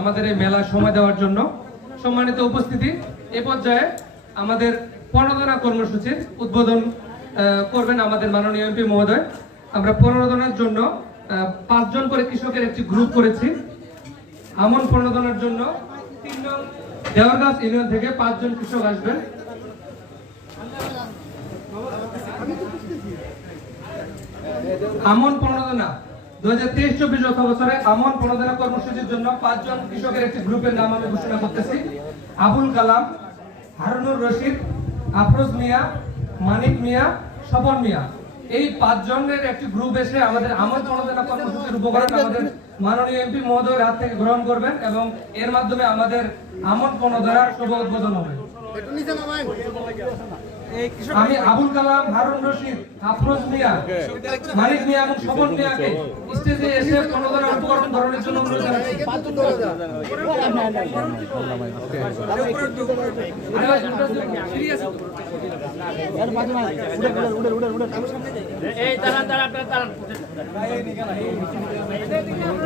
আমাদের এই মেলায় সময় দেওয়ার জন্য সম্মানিত উপস্থিতি। এ পর্যায়ে আমাদের প্রণোদনা কর্মসূচির উদ্বোধন করবেন আমাদের মাননীয় এমপি মহোদয়। আমরা প্রণোদনার জন্য পাঁচজন করে কৃষকের একটি গ্রুপ করেছি। আমন প্রণোদনার জন্য তিন নং দেওয়ারগাছ ইউনিয়ন থেকে পাঁচজন কৃষক আসবেন। আমন প্রণোদনা দু হাজার তেইশ চব্বিশ অর্থ বছরে আমন প্রণোদনা কর্মসূচির জন্য পাঁচজন কৃষকের একটি গ্রুপের নাম আমি ঘোষণা করতেছি। আবুল কালাম, হারুনুর রশিদ, আফরোজ মিয়া, মানিক মিয়া, স্বপন মিয়া। এই পাঁচজনের একটি গ্রুপ এসে আমাদের আমন প্রণোদনা কর্মসূচির উপকরণ আমাদের মাননীয় এমপি মহোদয়ের হাত থেকে গ্রহণ করবেন এবং এর মাধ্যমে আমাদের আমন প্রণোদনার শুভ উদ্বোধন হবে। আমি আবুল কালাম, হারুন রশিদ, আফরোজ মিয়া, মানিক মিয়া এবং স্বপন মিয়াকে স্টেজে এসে প্রণোদনা উপকরণ গ্রহণের জন্য অনুরোধ জানাচ্ছি। এই, দাঁড়ান দাঁড়ান, আপনারা